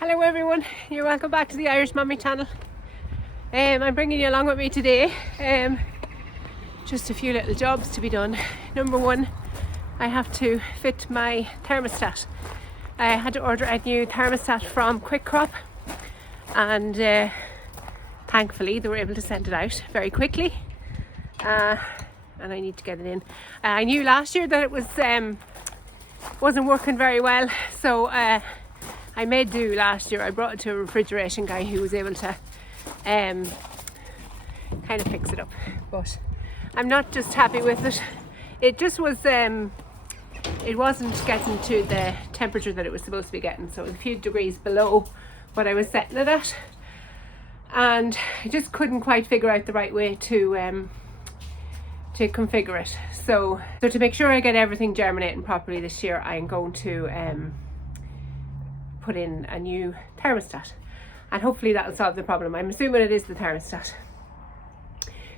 Hello everyone, you're welcome back to the Irish Mummy channel. I'm bringing you along with me today. Just a few little jobs to be done. Number one, I have to fit my thermostat. I had to order a new thermostat from Crocus and thankfully they were able to send it out very quickly. And I need to get it in. I knew last year that it wasn't working very well, so I made do last year. I brought it to a refrigeration guy who was able to kind of fix it up, but I'm not just happy with it. It just was it wasn't getting to the temperature that it was supposed to be getting, so it was a few degrees below what I was setting it at, and I just couldn't quite figure out the right way to configure it. So to make sure I get everything germinating properly this year, I'm going to put in a new thermostat, and hopefully that'll solve the problem. I'm assuming it is the thermostat.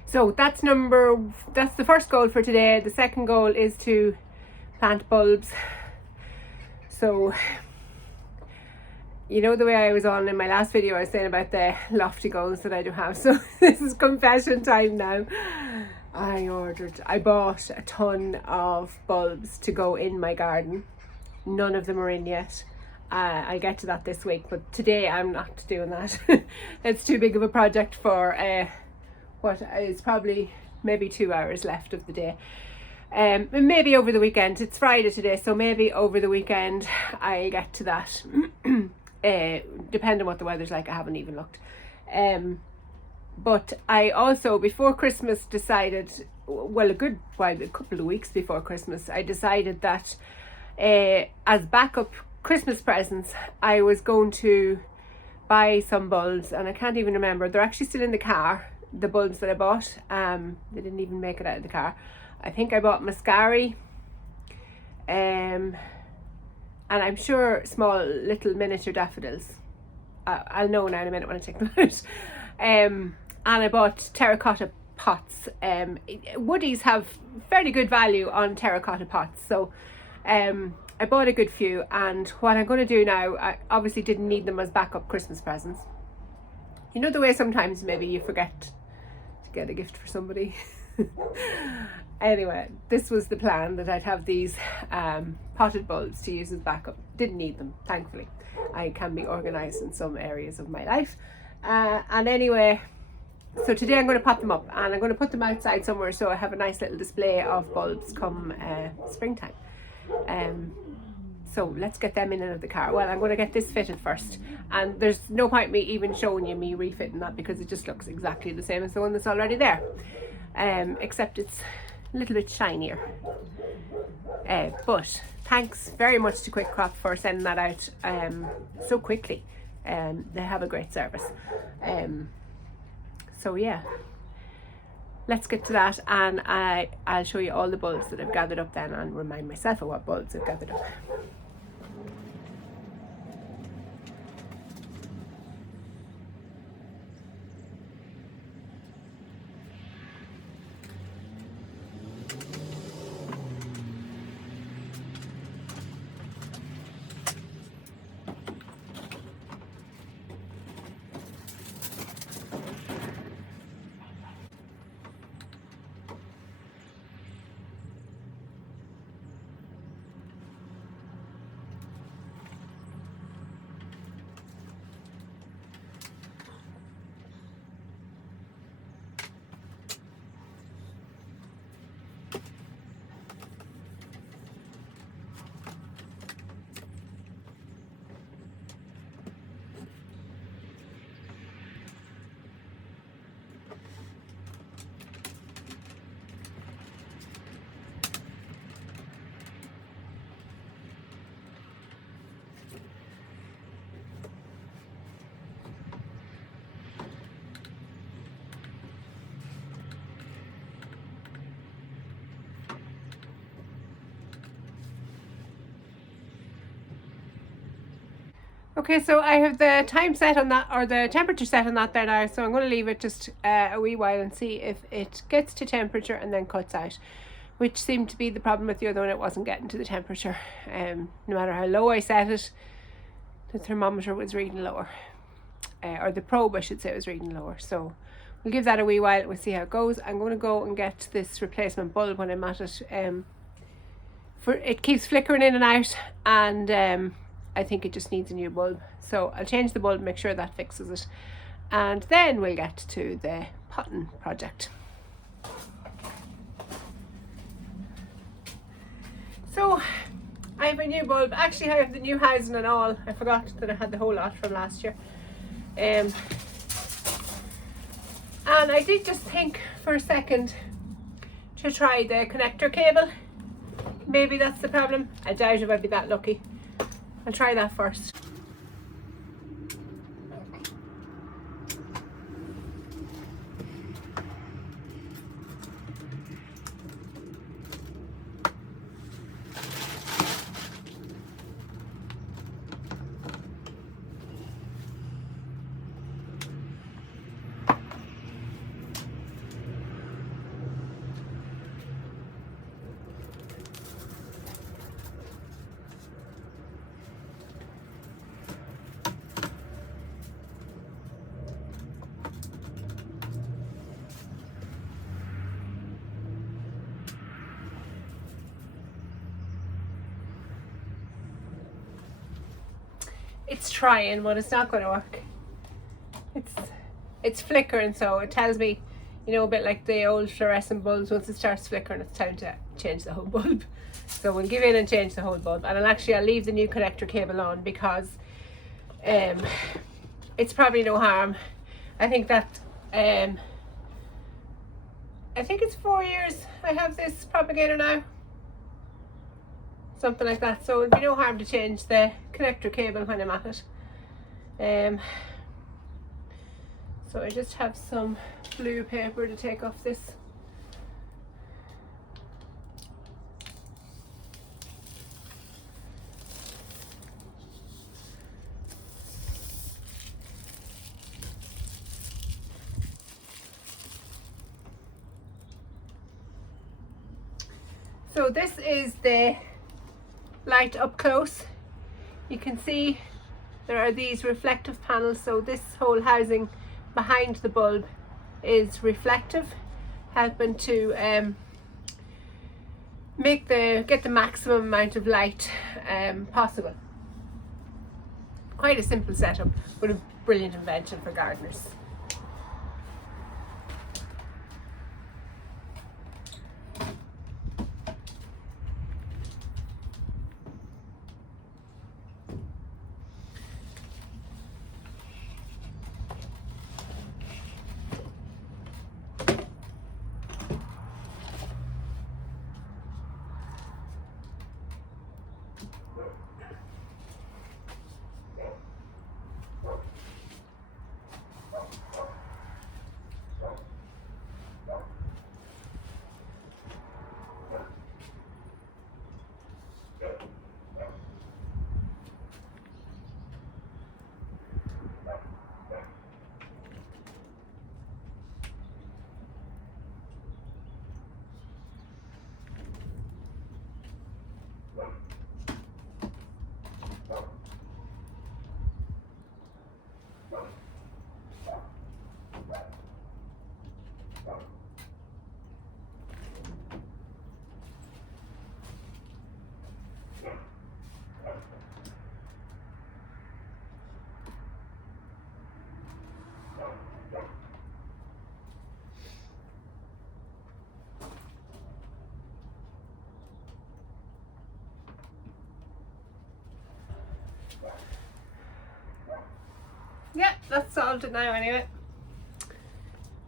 So that's the first goal for today. The second goal is to plant bulbs. So you know, the way I was on in my last video, I was saying about the lofty goals that I do have. So this is confession time now. I bought a ton of bulbs to go in my garden. None of them are in yet. I'll get to that this week, but today I'm not doing that. It's too big of a project for what is probably maybe 2 hours left of the day. Maybe over the weekend. It's Friday today, so maybe over the weekend I get to that. Depending on what the weather's like, I haven't even looked. But I also, before Christmas, decided, well, a couple of weeks before Christmas, I decided that as backup Christmas presents, I was going to buy some bulbs, and I can't even remember. They're actually still in the car, the bulbs that I bought. They didn't even make it out of the car. I think I bought Muscari, and I'm sure small little miniature daffodils. I'll know now in a minute when I take them out. And I bought terracotta pots. Woodies have fairly good value on terracotta pots, so I bought a good few, and what I'm going to do now, I obviously didn't need them as backup Christmas presents. You know the way sometimes maybe you forget to get a gift for somebody? Anyway, this was the plan, that I'd have these potted bulbs to use as backup. Didn't need them, thankfully. I can be organised in some areas of my life. And anyway, so today I'm going to pop them up, and I'm going to put them outside somewhere so I have a nice little display of bulbs come springtime. So let's get them in and out of the car. Well, I'm going to get this fitted first, and there's no point me even showing you me refitting that, because it just looks exactly the same as the one that's already there, except it's a little bit shinier. But thanks very much to Crocus for sending that out so quickly. They have a great service. So yeah, let's get to that, and I'll show you all the bulbs that I've gathered up then, and remind myself of what bulbs I've gathered up. Okay, so I have the time set on that, or the temperature set on that there now, so I'm going to leave it just a wee while and see if it gets to temperature and then cuts out, which seemed to be the problem with the other one. It wasn't getting to the temperature. No matter how low I set it, the thermometer was reading lower, or the probe I should say was reading lower. So we'll give that a wee while, we'll see how it goes. I'm going to go and get this replacement bulb when I'm at it. It keeps flickering in and out, and I think it just needs a new bulb. So I'll change the bulb, make sure that fixes it, and then we'll get to the potting project. So I have a new bulb. Actually, I have the new housing and all. I forgot that I had the whole lot from last year. And I did just think for a second to try the connector cable. Maybe that's the problem. I doubt if I'd be that lucky. I'll try that first. It's trying, but it's not going to work. It's flickering, so it tells me, you know, a bit like the old fluorescent bulbs, once it starts flickering it's time to change the whole bulb. So we'll give in and change the whole bulb, and I'll leave the new connector cable on, because it's probably no harm. I think that I think it's 4 years I have this propagator now, something like that, so it'd be no harm to change the connector cable when I'm at it. So I just have some blue paper to take off this. So this is the light up close. You can see there are these reflective panels, so this whole housing behind the bulb is reflective, helping to get the maximum amount of light possible. Quite a simple setup, but a brilliant invention for gardeners. Yeah, that's solved it now anyway.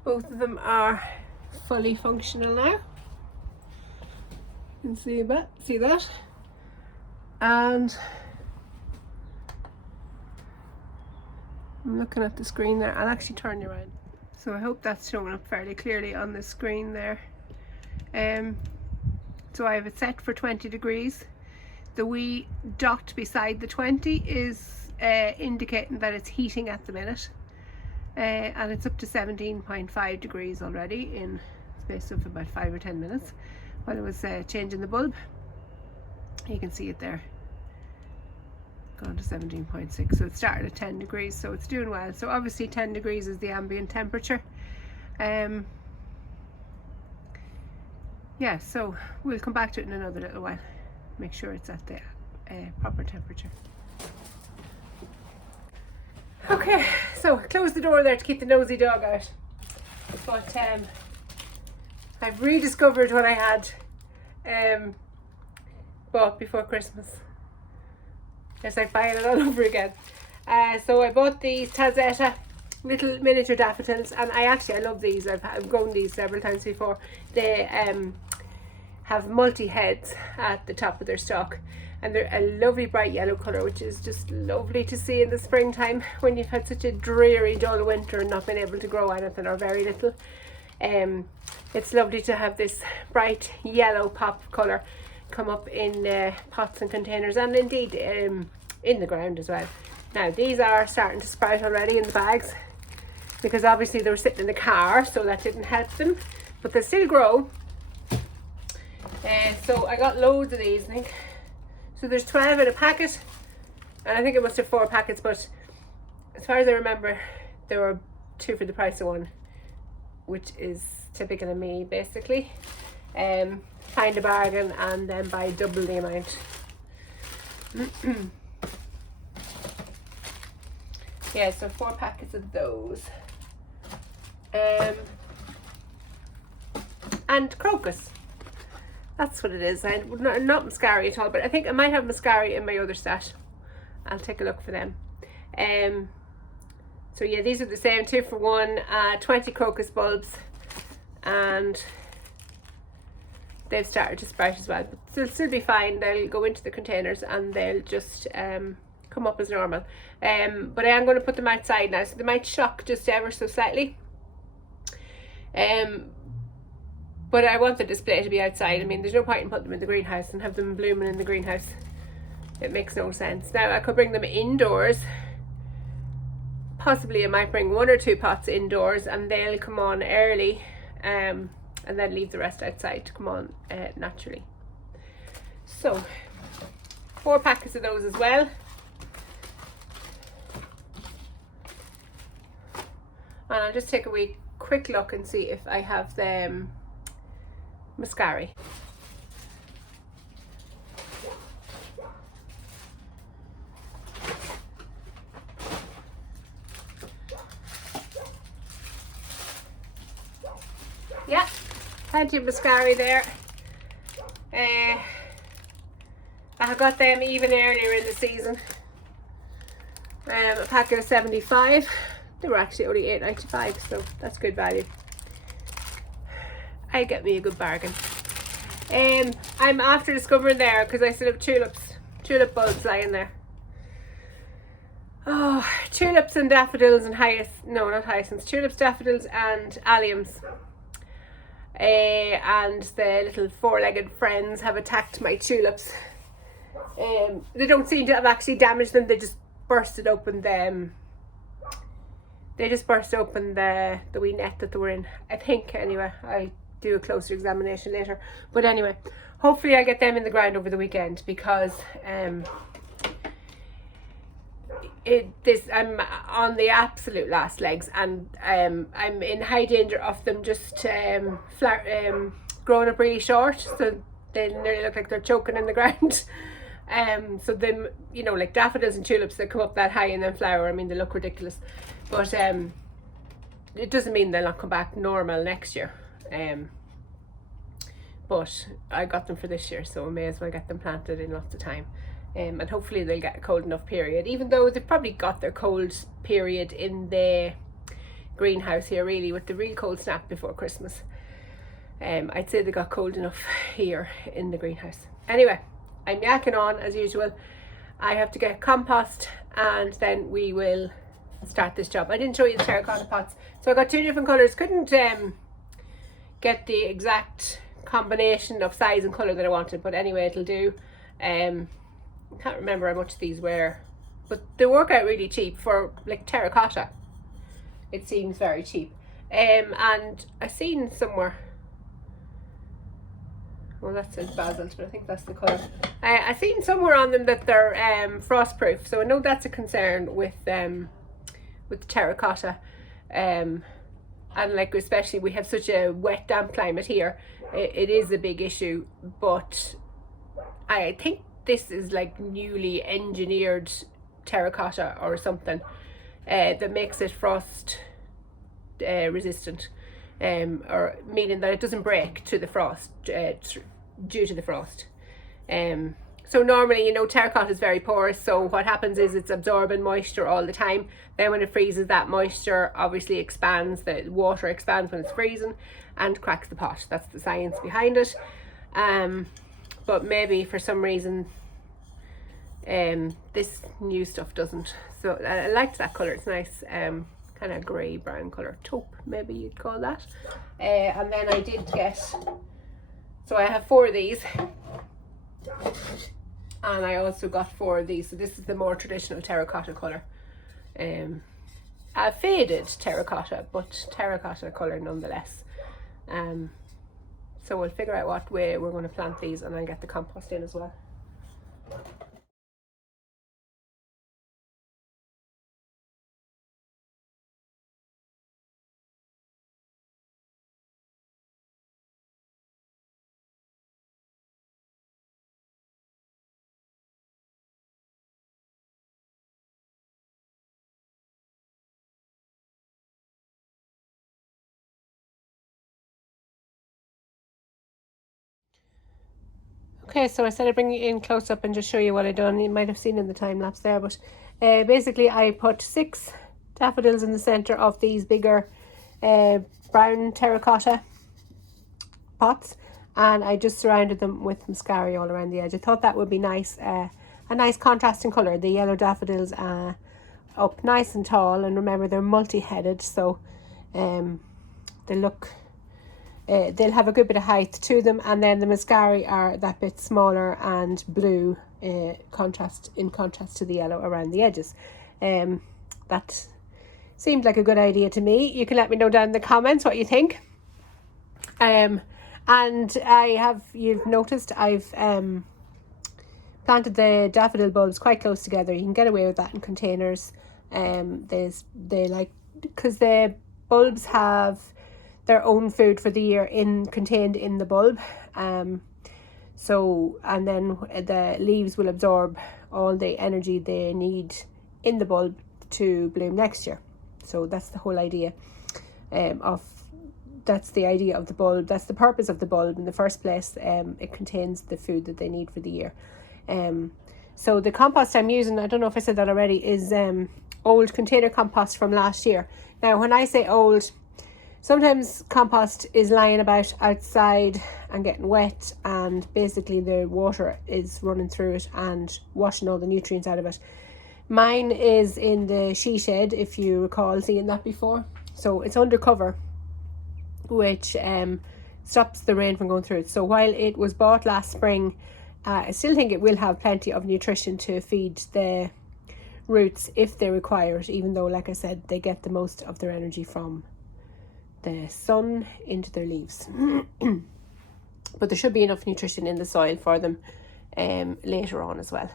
Both of them are fully functional now. You can see a bit, see that? And I'm looking at the screen there. I'll actually turn you around. So I hope that's showing up fairly clearly on the screen there. So I have it set for 20 degrees. The wee dot beside the 20 is indicating that it's heating at the minute, and it's up to 17.5 degrees already in the space of about 5 or 10 minutes while I was changing the bulb. You can see it there gone to 17.6, so it started at 10 degrees, so it's doing well. So obviously 10 degrees is the ambient temperature. Yeah, so we'll come back to it in another little while, make sure it's at the proper temperature. Okay, so close the door there to keep the nosy dog out. But I've rediscovered what I had bought before Christmas. It's like buying it all over again. So I bought these Tazetta little miniature daffodils, and I love these. I've grown these several times before. They have multi heads at the top of their stalk, and they're a lovely bright yellow colour, which is just lovely to see in the springtime when you've had such a dreary dull winter and not been able to grow anything or very little. It's lovely to have this bright yellow pop colour come up in pots and containers, and indeed in the ground as well. Now these are starting to sprout already in the bags, because obviously they were sitting in the car, so that didn't help them, but they still grow. So I got loads of these, I think. So there's 12 in a packet, and I think it must have 4 packets, but as far as I remember, there were 2 for the price of 1, which is typical of me, basically. Find a bargain and then buy double the amount. Yeah, so 4 packets of those. And Crocus. That's what it is. Not Muscari at all, but I think I might have Muscari in my other stash. I'll take a look for them. So yeah, these are the same, 2 for 1, 20 Crocus bulbs, and they've started to sprout as well, but they'll still be fine. They'll go into the containers and they'll just come up as normal. But I am going to put them outside now, so they might shock just ever so slightly. But I want the display to be outside. I mean, there's no point in putting them in the greenhouse and have them blooming in the greenhouse. It makes no sense. Now I could bring them indoors. Possibly I might bring 1 or 2 pots indoors, and they'll come on early, and then leave the rest outside to come on naturally. So 4 packets of those as well. And I'll just take a wee quick look and see if I have the Muscari. Yeah, plenty of Muscari there. I got them even earlier in the season. A packet of 75. They were actually only $8.95, so that's good value. I get me a good bargain. I'm after discovering there, because I still have tulip bulbs lying there. Oh, tulips and daffodils and hyacinths, tulips, daffodils and alliums. And the little 4-legged friends have attacked my tulips. They don't seem to have actually damaged them, they just bursted open them. They just burst open the wee net that they were in, I think. Anyway, I'll do a closer examination later. But anyway, hopefully I'll get them in the ground over the weekend, because I'm on the absolute last legs, and I'm in high danger of them just growing up really short, so they nearly look like they're choking in the ground. So them, you know, like daffodils and tulips that come up that high and then flower, I mean, they look ridiculous. But it doesn't mean they'll not come back normal next year. But I got them for this year, so I may as well get them planted in lots of time. And hopefully they'll get a cold enough period, even though they've probably got their cold period in the greenhouse here, really, with the real cold snap before Christmas. I'd say they got cold enough here in the greenhouse. Anyway, I'm yakking on as usual. I have to get compost, and then we will start this job. I didn't show you the terracotta pots, so I got 2 different colours. Couldn't get the exact combination of size and colour that I wanted, but anyway, it'll do. I can't remember how much these were, but they work out really cheap for like terracotta. It seems very cheap. And I seen somewhere, well, that says basalt, but I think that's the colour. I've seen somewhere on them that they're frost proof, so I know that's a concern with terracotta. And like, especially we have such a wet, damp climate here, it is a big issue. But I think this is like newly engineered terracotta or something that makes it frost resistant, or meaning that it doesn't break to the frost due to the frost. So normally, you know, terracotta is very porous, so what happens is it's absorbing moisture all the time. Then when it freezes, that moisture obviously expands, the water expands when it's freezing and cracks the pot. That's the science behind it. But maybe for some reason this new stuff doesn't. So I liked that colour, it's nice, kind of grey brown colour, taupe maybe you'd call that. And then I did get, so I have 4 of these, and I also got 4 of these. So this is the more traditional terracotta colour, a faded terracotta, but terracotta colour nonetheless. So we'll figure out what way we're going to plant these, and I'll get the compost in as well. Okay, so I said I'd bring you in close up and just show you what I've done. You might have seen in the time lapse there, but basically I put 6 daffodils in the centre of these bigger brown terracotta pots, and I just surrounded them with Muscari all around the edge. I thought that would be nice, a nice contrasting colour. The yellow daffodils up nice and tall, and remember they're multi-headed, so they look, they'll have a good bit of height to them. And then the Muscari are that bit smaller and blue, in contrast to the yellow around the edges. That seemed like a good idea to me. You can let me know down in the comments what you think. And you've noticed I've planted the daffodil bulbs quite close together. You can get away with that in containers. They like, because the bulbs have their own food for the year contained in the bulb. So, and then the leaves will absorb all the energy they need in the bulb to bloom next year. So that's the whole idea that's the idea of the bulb. That's the purpose of the bulb in the first place. It contains the food that they need for the year. So the compost I'm using, I don't know if I said that already, is old container compost from last year. Now, when I say old, sometimes compost is lying about outside and getting wet, and basically the water is running through it and washing all the nutrients out of it. Mine is in the she shed, if you recall seeing that before. So it's undercover, which stops the rain from going through it. So while it was bought last spring, I still think it will have plenty of nutrition to feed the roots if they require it, even though, like I said, they get the most of their energy from the sun into their leaves. But there should be enough nutrition in the soil for them later on as well.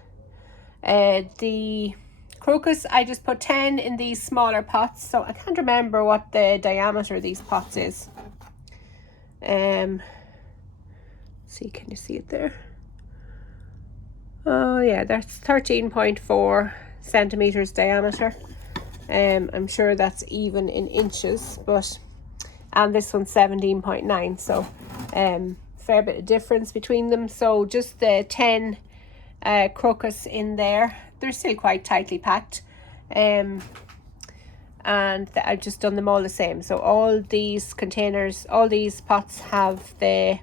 The crocus, I just put 10 in these smaller pots, so I can't remember what the diameter of these pots is. See, can you see it there? Oh yeah, that's 13.4 centimeters diameter. I'm sure that's even in inches, but and this one's 17.9, so fair bit of difference between them. So just the 10 crocus in there. They're still quite tightly packed, and I've just done them all the same. So all these containers, all these pots have the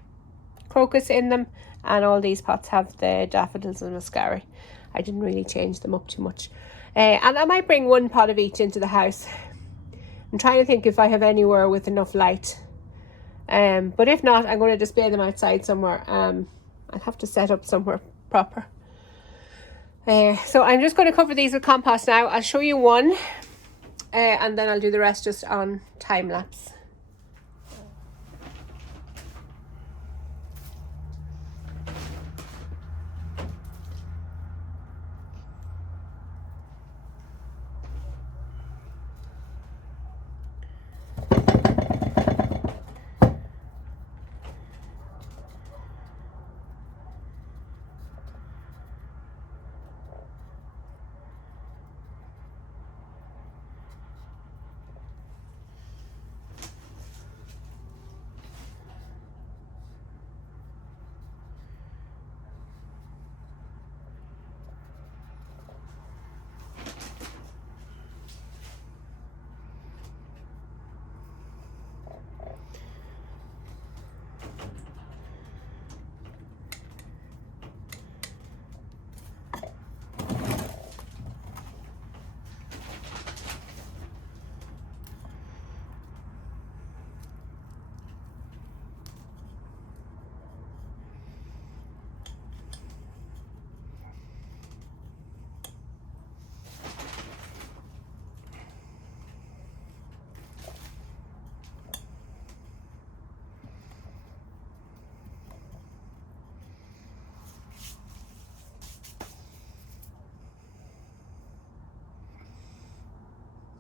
crocus in them, and all these pots have the daffodils and Muscari. I didn't really change them up too much. And I might bring one pot of each into the house. I'm trying to think if I have anywhere with enough light. But if not, I'm going to display them outside somewhere. I'll have to set up somewhere proper. So I'm just going to cover these with compost now. I'll show you one, and then I'll do the rest just on time lapse.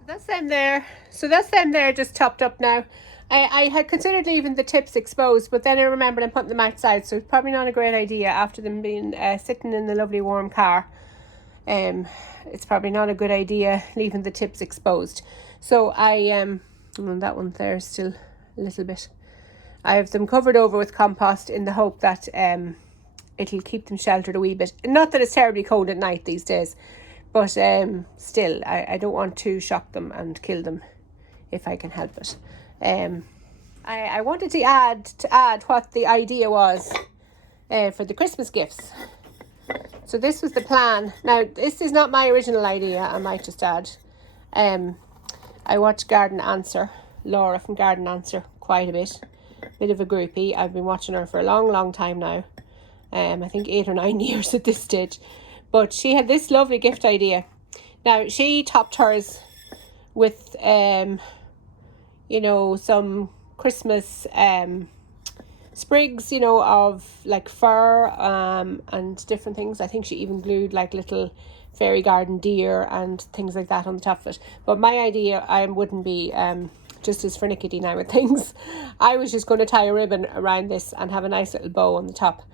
That's them there. So that's them there just topped up now. I had considered leaving the tips exposed, but then I remembered I'm putting them outside, so it's probably not a great idea after them being sitting in the lovely warm car. It's probably not a good idea leaving the tips exposed. So I that one there is still a little bit. I have them covered over with compost in the hope that it'll keep them sheltered a wee bit. Not that it's terribly cold at night these days, but still, I don't want to shock them and kill them if I can help it. I wanted to add what the idea was for the Christmas gifts. So this was the plan. Now, this is not my original idea, I might just add. I watch Garden Answer, Laura from Garden Answer, quite a bit. Bit of a groupie. I've been watching her for a long time now. I think 8 or 9 years at this stage. But she had this lovely gift idea. Now, she topped hers with, you know, some Christmas sprigs, you know, of like fir and different things. I think she even glued like little fairy garden deer and things like that on the top of it. But my idea, I wouldn't be just as finicky now with things. I was just going to tie a ribbon around this and have a nice little bow on the top,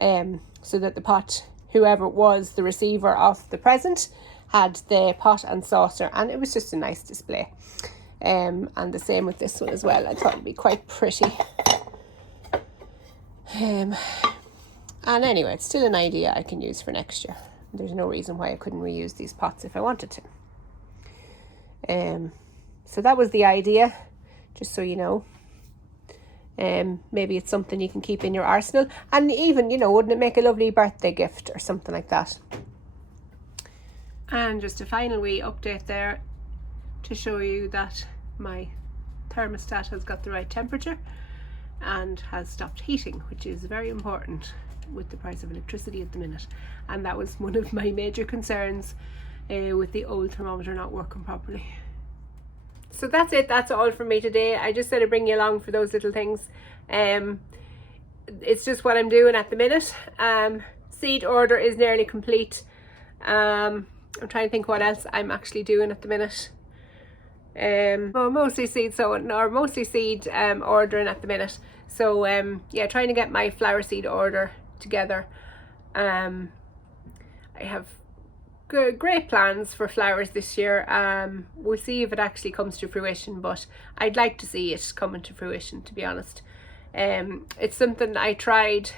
so that the pot, whoever was the receiver of the present, had the pot and saucer, and it was just a nice display. And the same with this one as well. I thought it'd be quite pretty. And anyway, it's still an idea I can use for next year. There's no reason why I couldn't reuse these pots if I wanted to. So that was the idea, just so you know. Maybe it's something you can keep in your arsenal, and even, you know, wouldn't it make a lovely birthday gift or something like that? And just a final wee update there to show you that my thermostat has got the right temperature and has stopped heating, which is very important with the price of electricity at the minute. And that was one of my major concerns with the old thermometer not working properly. So that's it. That's all from me today. I just said I'd bring you along for those little things. It's just what I'm doing at the minute. Seed order is nearly complete. I'm trying to think what else I'm actually doing at the minute. Mostly seed sowing, or mostly seed ordering at the minute. So yeah, trying to get my flower seed order together. I have great plans for flowers this year. We'll see if it actually comes to fruition, but I'd like to see it coming to fruition, to be honest. It's something I tried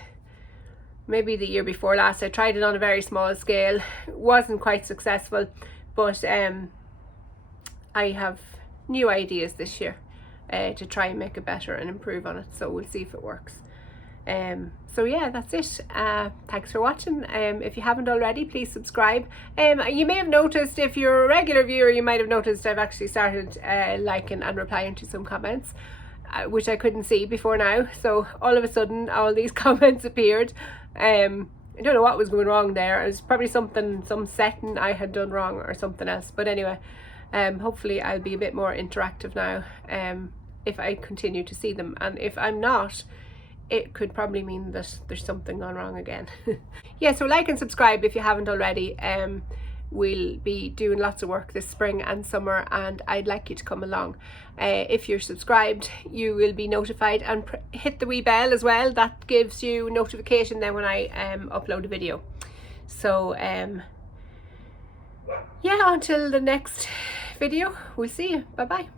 maybe the year before last. I tried it on a very small scale. It wasn't quite successful, but I have new ideas this year to try and make it better and improve on it, so we'll see if it works. So yeah, that's it. Thanks for watching. If you haven't already, please subscribe. You may have noticed, if you're a regular viewer, you might have noticed I've actually started liking and replying to some comments, which I couldn't see before now. So all of a sudden all these comments appeared. I don't know what was going wrong there. It was probably some setting I had done wrong or something else, but anyway, hopefully I'll be a bit more interactive now if I continue to see them, and if I'm not, it could probably mean that there's something gone wrong again. Yeah, so like and subscribe if you haven't already. We'll be doing lots of work this spring and summer, and I'd like you to come along. If you're subscribed, you will be notified, and hit the wee bell as well. That gives you notification then when I upload a video. So yeah, until the next video, we'll see you. Bye bye.